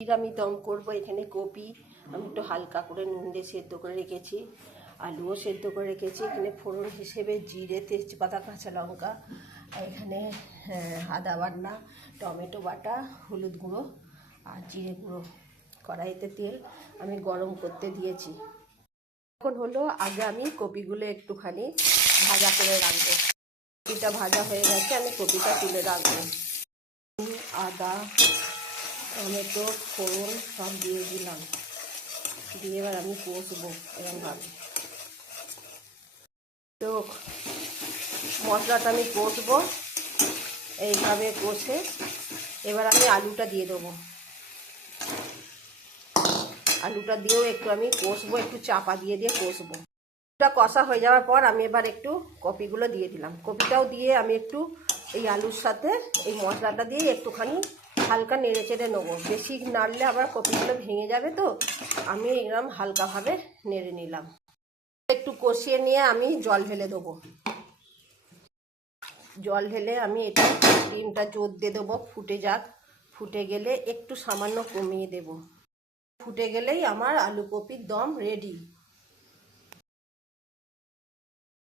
আমি দম করব। এখানে কপি আমি একটু হালকা করে নুন দিয়ে সেদ্ধ করে রেখেছি, আলুও সেদ্ধ করে রেখেছি। এখানে ফোড়ন হিসেবে জিরে, তেজপাতা, কাঁচা লঙ্কা, এখানে আদা বাটনা, টমেটো বাটা, হলুদ গুঁড়ো আর জিরে গুঁড়ো। কড়াইতে তেল আমি গরম করতে দিয়েছি। এখন হলো আগে আমি কপিগুলো একটুখানি ভাজা করে রাখবো। কপিটা ভাজা হয়ে গেছে, আমি কপিটা তুলে রাখবো। আদা, টমেটো, ফোড়ন সব দিয়ে দিলাম, দিয়ে এবার আমি কষবো এরকমভাবে। তো মশলাটা আমি কষবো এইভাবে কষে এবার আমি আলুটা দিয়ে দেবো। আলুটা দিয়েও একটু আমি কষবো, একটু চাপা দিয়ে দিয়ে কষবো। আলুটা কষা হয়ে যাওয়ার পর আমি এবার একটু কপিগুলো দিয়ে দিলাম। কপিটাও দিয়ে আমি একটু এই আলুর সাথে এই মশলাটা দিয়ে একটুখানি হালকা নেড়ে চেড়ে নেবো। বেশি নাড়লে আবার কপিগুলো ভেঙে যাবে, তো আমি এরকম হালকাভাবে নেড়ে নিলাম। একটু কষিয়ে নিয়ে আমি জল ঢেলে দেবো। জল ঢেলে আমি এটা ডিমটা জোর দিয়ে দেবো, ফুটে যাক। ফুটে গেলে একটু সামান্য কমিয়ে দেব। ফুটে গেলেই আমার আলু কপির দম রেডি।